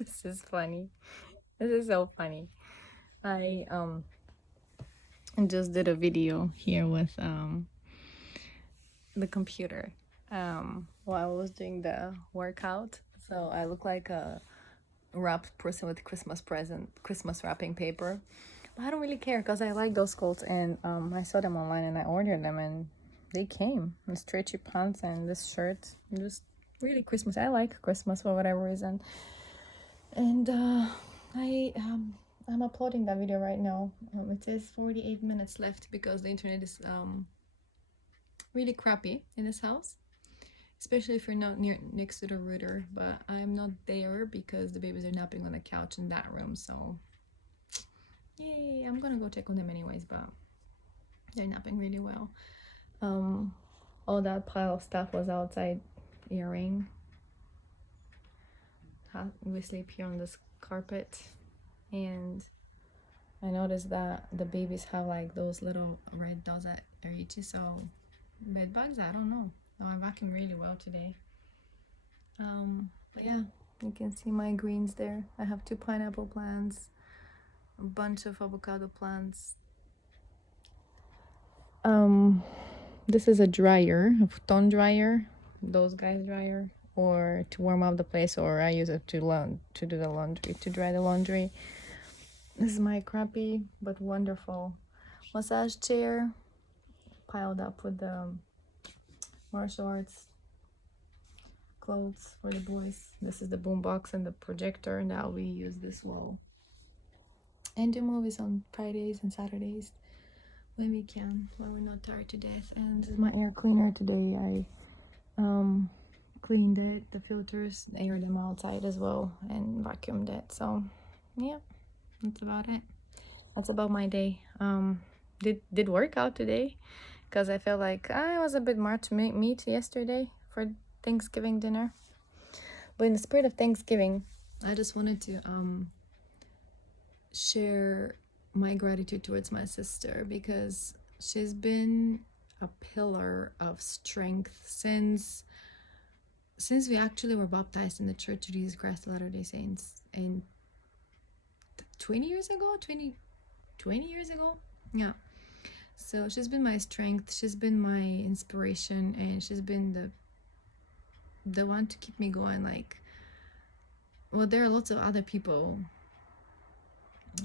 This is funny. This is so funny. I just did a video here with the computer while I was doing the workout. So I look like a wrapped person with Christmas wrapping paper. But I don't really care because I like those coats, and I saw them online and I ordered them, and they came in stretchy pants and this shirt. Just really Christmas. I like Christmas for whatever reason. And I'm uploading that video right now. It says 48 minutes left because the internet is really crappy in this house, especially if you're not next to the router. But I'm not there because the babies are napping on the couch in that room. So yay! I'm gonna go check on them anyways. But they're napping really well. Um, all that pile of stuff was outside airing. We sleep here on this carpet, and I noticed that the babies have like those little red dots at their itchy, so bed bugs, I don't know. No, I vacuumed really well today. But yeah, you can see my greens there. I have 2 pineapple plants, a bunch of avocado plants. This is a dryer, a futon dryer, those guys dryer, or to warm up the place, or I use it to do the laundry, to dry the laundry. This is my crappy but wonderful massage chair piled up with the martial arts clothes for the boys. This is the boombox and the projector that we use this wall. And do movies on Fridays and Saturdays when we can, when we're not tired to death. And this is my air cleaner today. I cleaned it, the filters, aired them outside as well, and vacuumed it. So yeah, that's about it. That's about my day. Did work out today because I felt like I was a bit much meat yesterday for Thanksgiving dinner. But in the spirit of Thanksgiving, I just wanted to share my gratitude towards my sister because she's been a pillar of strength since we actually were baptized in the Church of Jesus Christ of Latter-day Saints, and 20 years ago, 20 years ago, yeah. So she's been my strength, she's been my inspiration, and she's been the one to keep me going. Like, well, there are lots of other people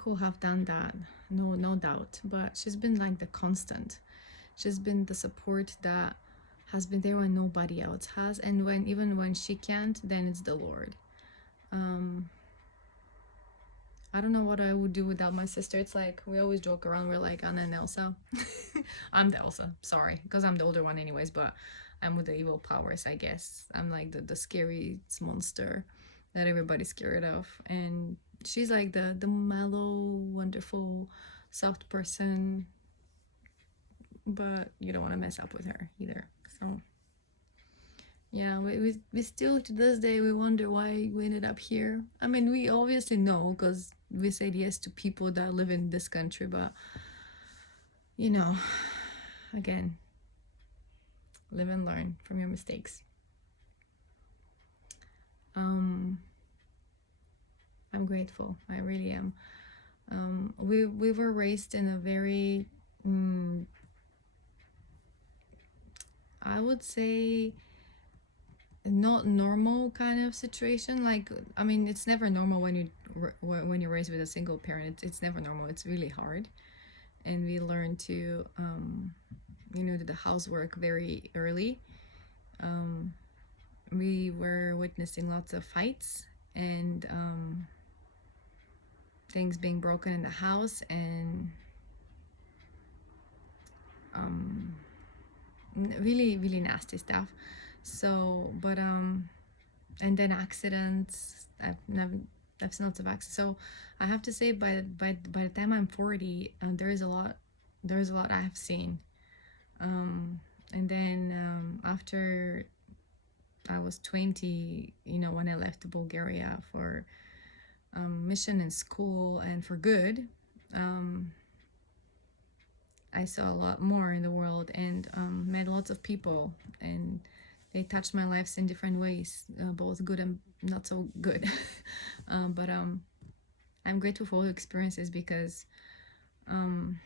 who have done that, no doubt, but she's been like the constant. She's been the support that has been there when nobody else has, and even when she can't, then it's the Lord. I don't know what I would do without my sister. It's like we always joke around, we're like Anna and Elsa. I'm the Elsa, sorry, because I'm the older one anyways, but I'm with the evil powers, I guess. I'm like the scary monster that everybody's scared of, and she's like the mellow, wonderful, soft person, but you don't want to mess up with her either. So yeah, we still to this day we wonder why we ended up here. I mean, we obviously know because we said yes to people that live in this country, but you know, again, live and learn from your mistakes. I'm grateful. I really am. We were raised in a very, I would say, not normal kind of situation. Like, I mean, it's never normal when you're raised with a single parent. It's never normal. It's really hard, and we learn to do the housework very early. We were witnessing lots of fights and things being broken in the house, and really really nasty stuff. So, but and then accidents. I've seen lots of accidents. So I have to say, by the time I'm 40, there's a lot I have seen. And then after I was 20, when I left Bulgaria for mission in school and for good, I saw a lot more in the world and met lots of people and they touched my lives in different ways, both good and not so good. But I'm grateful for all the experiences because um,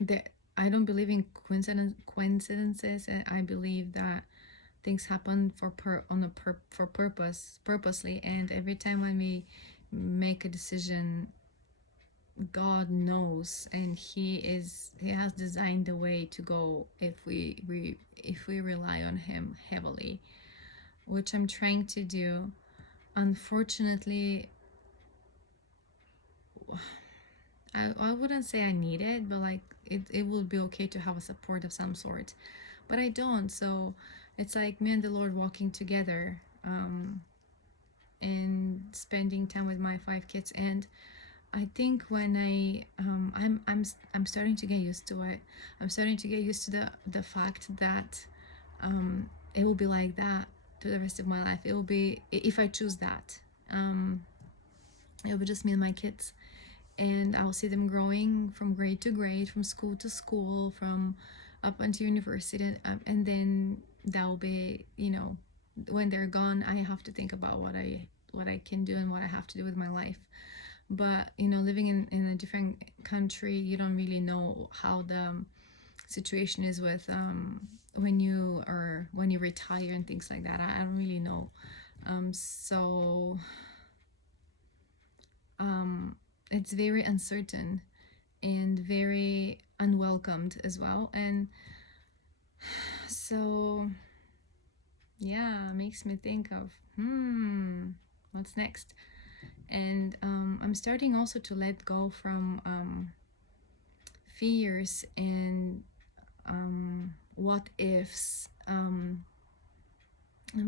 that I don't believe in coincidences. And I believe that things happen for purposely. And every time when we make a decision, God knows, and He has designed the way to go if we rely on Him heavily, which I'm trying to do. Unfortunately, I wouldn't say I need it, but like it will be okay to have a support of some sort. But I don't, so it's like me and the Lord walking together, and spending time with my 5 kids. And I think when I'm starting to get used to it. I'm starting to get used to the fact that it will be like that to the rest of my life. It will be, if I choose that, it will be just me and my kids, and I'll see them growing from grade to grade, from school to school, from up until university, and then that will be, when they're gone, I have to think about what I can do and what I have to do with my life. But living in a different country, you don't really know how the situation is with when you retire and things like that. I don't really know. So it's very uncertain and very unwelcomed as well. And so yeah, it makes me think of what's next. And I'm starting also to let go from fears and what ifs. I'm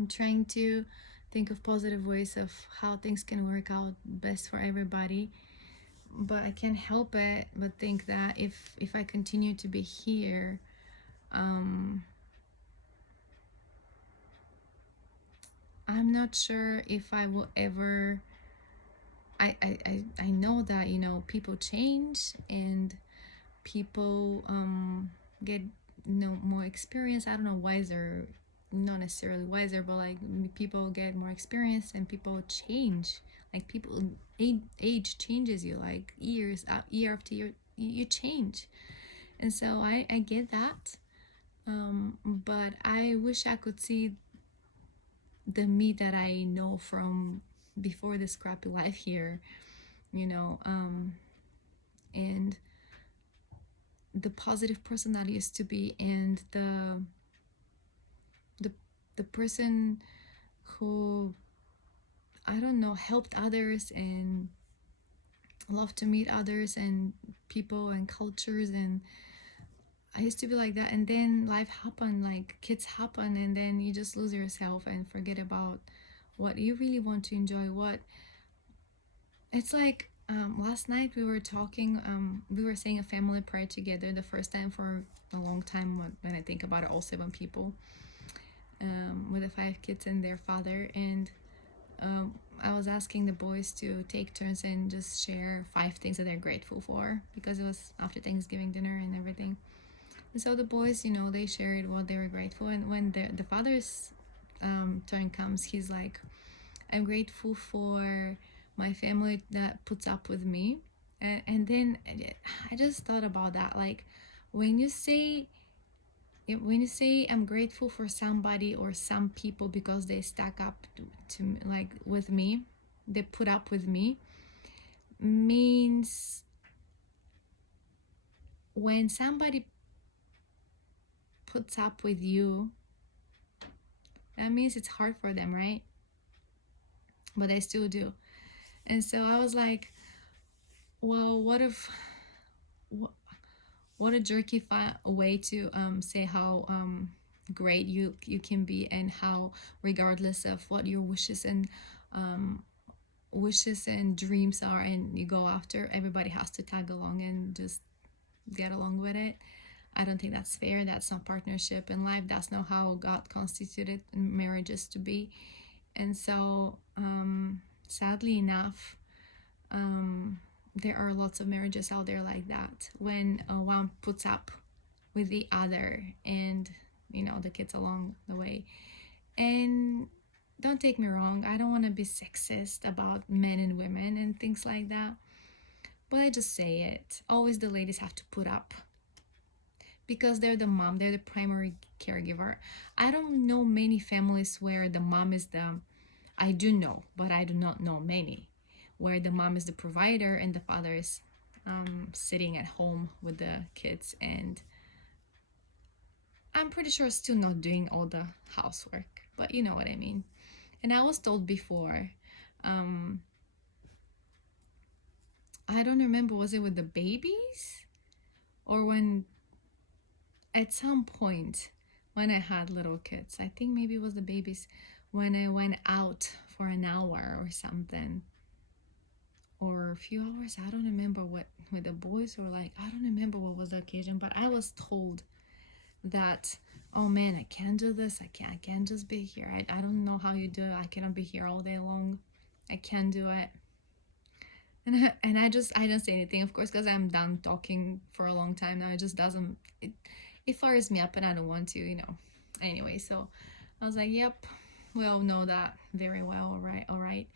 trying to think of positive ways of how things can work out best for everybody, but I can't help it but think that if I continue to be here, I'm not sure if I will ever. I know that people change, and people get more experience. I don't know, wiser, not necessarily wiser, but like people get more experience and people change. Like people age changes you, like year after year you change. And so I get that, but I wish I could see the me that I know from before this crappy life here, you know um and the positive person that I used to be, and the the person who, I don't know, helped others and loved to meet others and people and cultures. And I used to be like that, and then life happened, like kids happen, and then you just lose yourself and forget about what you really want to enjoy. What it's like, last night we were talking, we were saying a family prayer together, the first time for a long time when I think about it, all 7 people, with the 5 kids and their father. And I was asking the boys to take turns and just share 5 things that they're grateful for, because it was after Thanksgiving dinner and everything. And so the boys, they shared what they were grateful. And when the father's turn comes, he's like, I'm grateful for my family that puts up with me. And then I just thought about that. Like, when you say I'm grateful for somebody or some people because they stack up to like with me, they put up with me, means when somebody puts up with you, that means it's hard for them, right? But they still do. And so I was like, well, what a jerky way to say how great you can be, and how regardless of what your um, wishes and dreams are, and you go after, everybody has to tag along and just get along with it. I don't think that's fair. That's not partnership in life. That's not how God constituted marriages to be. And so sadly enough, there are lots of marriages out there like that, when one puts up with the other, and the kids along the way. And don't take me wrong, I don't want to be sexist about men and women and things like that, but I just say it. Always the ladies have to put up because they're the mom, they're the primary caregiver. I don't know many families where the mom is the, I do know, but I do not know many, where the mom is the provider and the father is sitting at home with the kids. And I'm pretty sure still not doing all the housework, but you know what I mean. And I was told before, um, I don't remember, was it with the babies or when at some point when I had little kids? I think maybe it was the babies when I went out for an hour or something or a few hours. I don't remember what with the boys were like. I don't remember what was the occasion, but I was told that, oh man, I can't do this. I can't just be here. I don't know how you do it. I cannot be here all day long. I can't do it. And I didn't say anything, of course, because I'm done talking for a long time now. It just doesn't it fires me up, and I don't want to. Anyway, so I was like, yep, we all know that very well. All right, all right.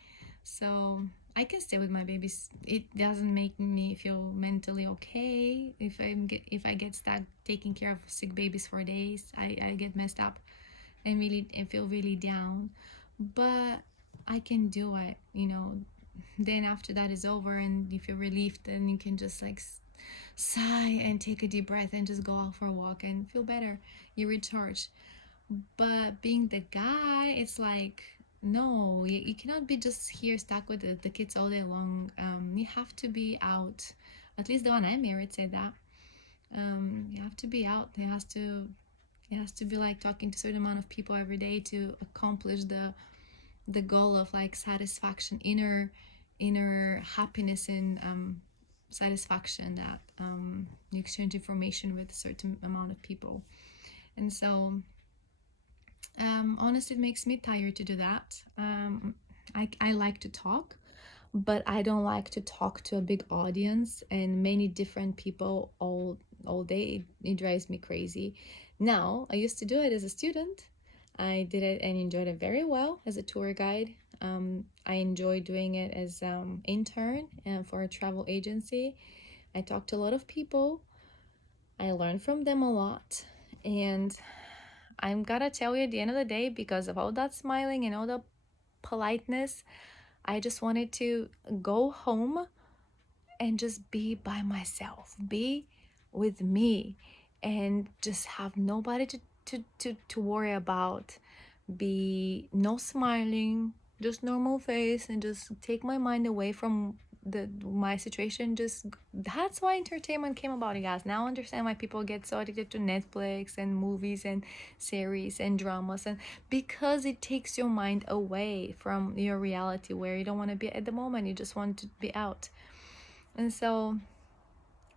So I can stay with my babies. It doesn't make me feel mentally okay if I get stuck taking care of sick babies for days. I get messed up and really and feel really down. But I can do it. Then after that is over and you feel relieved, then you can just like sigh and take a deep breath and just go out for a walk and feel better. You recharge. But being the guy, it's like, no, you cannot be just here stuck with the kids all day long. You have to be out. At least the one I married said that. You have to be out. It has to be like talking to a certain amount of people every day to accomplish the goal of like satisfaction, inner happiness and satisfaction that you exchange information with a certain amount of people. And so honestly, it makes me tired to do that. I like to talk, but I don't like to talk to a big audience and many different people all day. It drives me crazy. Now, I used to do it as a student. I did it and enjoyed it very well as a tour guide. I enjoy doing it as intern for a travel agency. I talked to a lot of people. I learned from them a lot, and I'm gonna tell you at the end of the day, because of all that smiling and all the politeness, I just wanted to go home and just be by myself, be with me, and just have nobody to worry about. Be no smiling, just normal face, and just take my mind away from my situation. Just that's why entertainment came about, you guys. Now I understand why people get so addicted to Netflix and movies and series and dramas, and because it takes your mind away from your reality where you don't want to be at the moment. You just want to be out. And so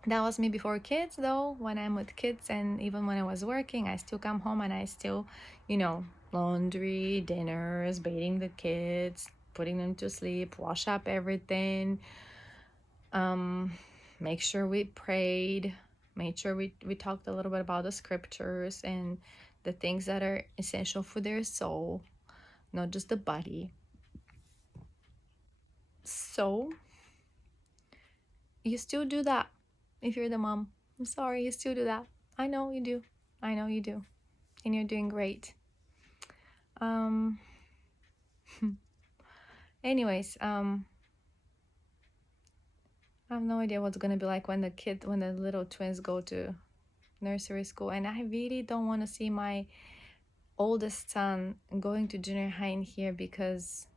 that was me before kids, though. When I'm with kids and even when I was working, I still come home and I still, laundry, dinners, bathing the kids, putting them to sleep, wash up everything, um, make sure we prayed, made sure we talked a little bit about the scriptures and the things that are essential for their soul, not just the body. So you still do that if you're the mom. I'm sorry, you still do that. I know you do. I know you do. And you're doing great. Um anyways, I have no idea what's gonna be like when the little twins go to nursery school, and I really don't want to see my oldest son going to junior high in here because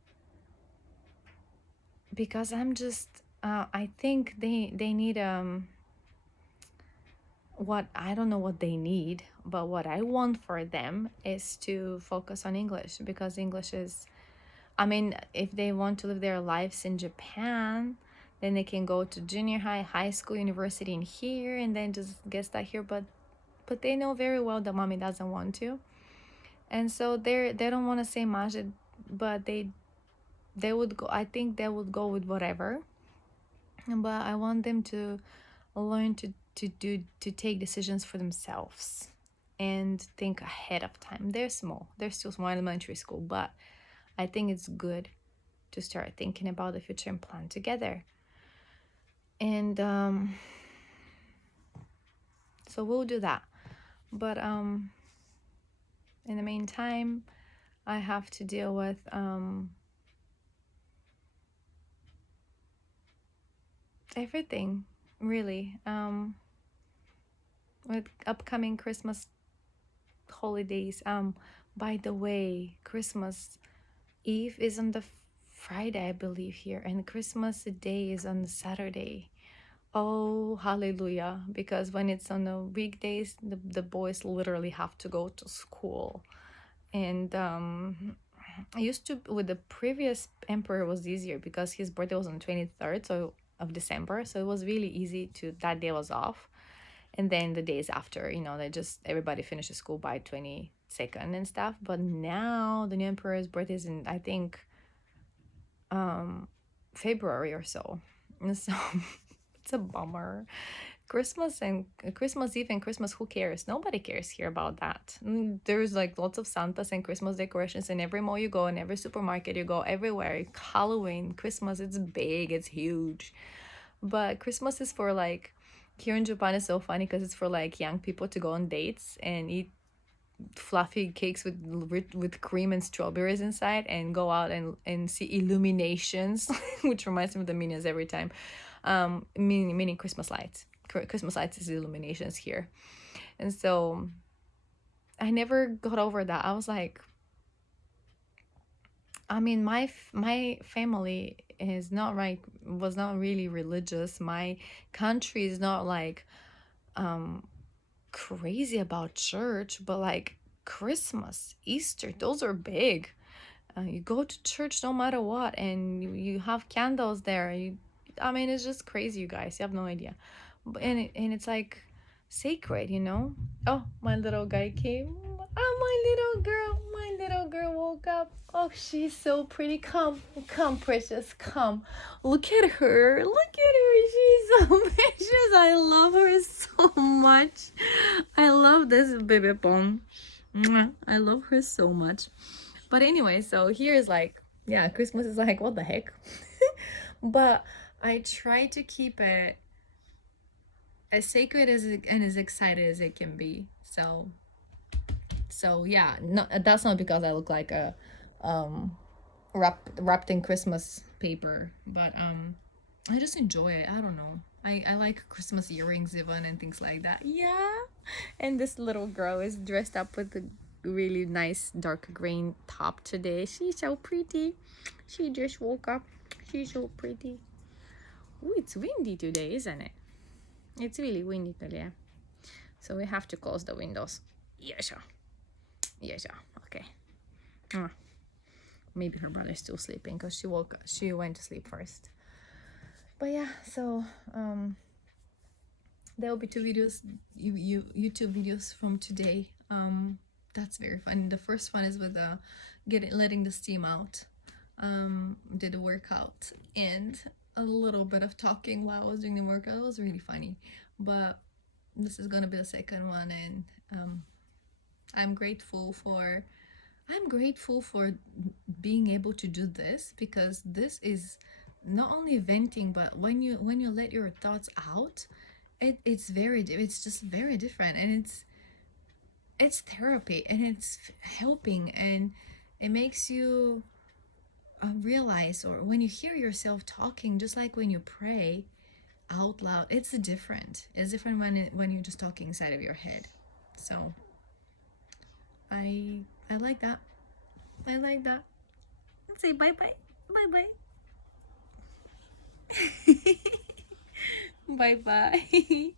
I'm just I think they need what I don't know what they need, but what I want for them is to focus on English, because English is, I mean, if they want to live their lives in Japan, then they can go to junior high, high school, university in here, and then just get stuck here. But they know very well that mommy doesn't want to, and so they don't want to say much, but they would go. I think they would go with whatever. But I want them to learn to take decisions for themselves, and think ahead of time. They're small, they're still small, elementary school, but I think it's good to start thinking about the future and plan together. And so we'll do that. But in the meantime, I have to deal with everything, really. With upcoming Christmas holidays. By the way, Christmas Eve is on the Friday, I believe, here, and Christmas Day is on the Saturday. Oh, hallelujah. Because when it's on the weekdays, the boys literally have to go to school. And I used to, with the previous emperor, was easier because his birthday was on 23rd of December. So it was really easy to, that day was off. And then the days after, they just, everybody finishes school by 22nd and stuff. But now the new emperor's birthday is in, I think, February or so. And so it's a bummer. Christmas Eve and Christmas, who cares? Nobody cares here about that. There's like lots of Santas and Christmas decorations in every mall you go, in every supermarket you go, everywhere. Halloween, Christmas, it's big, it's huge. But Christmas is for like, here in Japan is so funny because it's for like young people to go on dates and eat fluffy cakes with cream and strawberries inside and go out and see illuminations, which reminds me of the Minions every time. Meaning Christmas lights. Christmas lights is illuminations here. And so I never got over that. I was like, I mean, my family was not really religious. My country is not like crazy about church, but like Christmas, Easter, those are big. You go to church no matter what, and you have candles there. I mean, it's just crazy, you guys. You have no idea. And it's like sacred, Oh, my little guy came. My little girl woke up. Oh, she's so pretty. Come, precious, come. Look at her. She's so precious. I love her so much. I love this baby pong. I love her so much. But anyway, so here's like, yeah, Christmas is like, what the heck? But I try to keep it as sacred and as excited as it can be. So yeah, no, that's not because I look like a wrapped in Christmas paper, but I just enjoy it. I don't know. I like Christmas earrings even and things like that. Yeah. And this little girl is dressed up with a really nice dark green top today. She's so pretty. She just woke up. She's so pretty. Ooh, it's windy today, isn't it? It's really windy today. So we have to close the windows. Yes, yes, okay. Maybe her brother's still sleeping because she went to sleep first. But yeah, so there will be two videos, YouTube videos from today. That's very fun. The first one is with letting the steam out. Did a workout and a little bit of talking while I was doing the workout. It was really funny. But this is gonna be the second one, and I'm grateful for being able to do this, because this is not only venting, but when you let your thoughts out, it's just very different, and it's therapy, and it's helping, and it makes you realize, or when you hear yourself talking, just like when you pray out loud, it's different when you're just talking inside of your head. So I like that. Let's say bye bye. Bye bye. Bye bye.